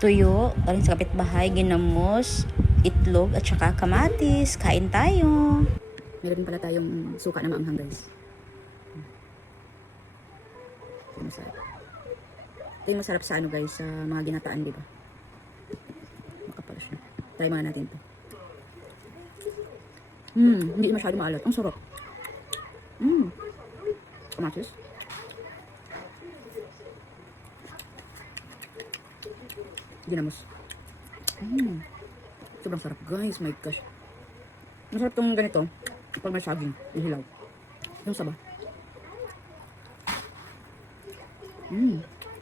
tuyo, galing sa kapitbahay, ginamos, itlog, at saka kamatis. Kain tayo. Meron din pala tayong suka na maanghang, guys. Ito masarap. Ito yung masarap sa ano, guys, sa mga ginataan, di ba? Makapal siya. Try mga natin to. Hindi masyado maalat. Ang sarap. Kamatis. Ginamos. Sobrang sarap, guys. My gosh. Masarap tong ganito pag may saging, yung hilaw. Yung saba.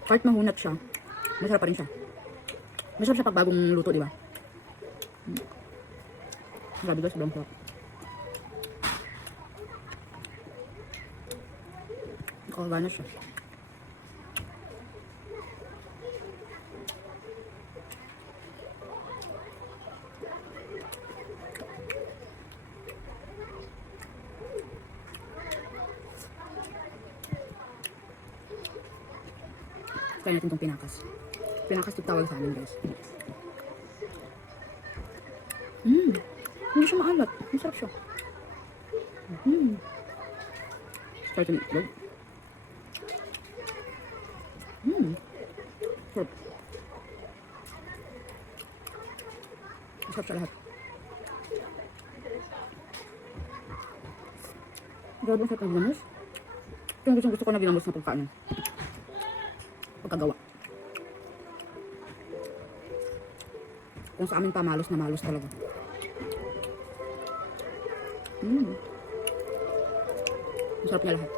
Kahit mahunat siya, masarap pa rin siya. Masarap siya pag bagong luto, di ba? Grabe, guys, sobrang sarap. Nakakagana siya. Kaya natin itong pinakas. Pinakas ito tawag sa amin, guys. Hindi siya maalat. Masarap siya. Try ito ng itlog. Sarap. Masarap siya lahat. Grabe ang sarap ng ginamos. Ito yung gusto ko na ginamos na pagkain. Pagkagawa. Kung sa amin pa, malos na malos talaga. Masarap niya lahat.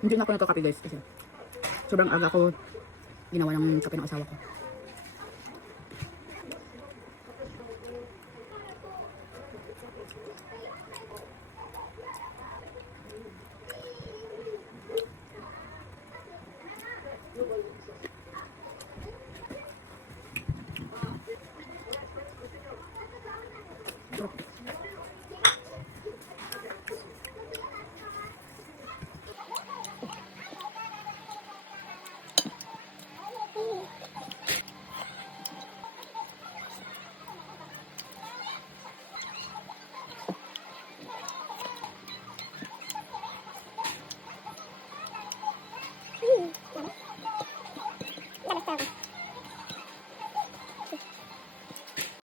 Hindi na ako nagkakape, guys, kasi sobrang aga ko ginawa ng kape ng asawa ko.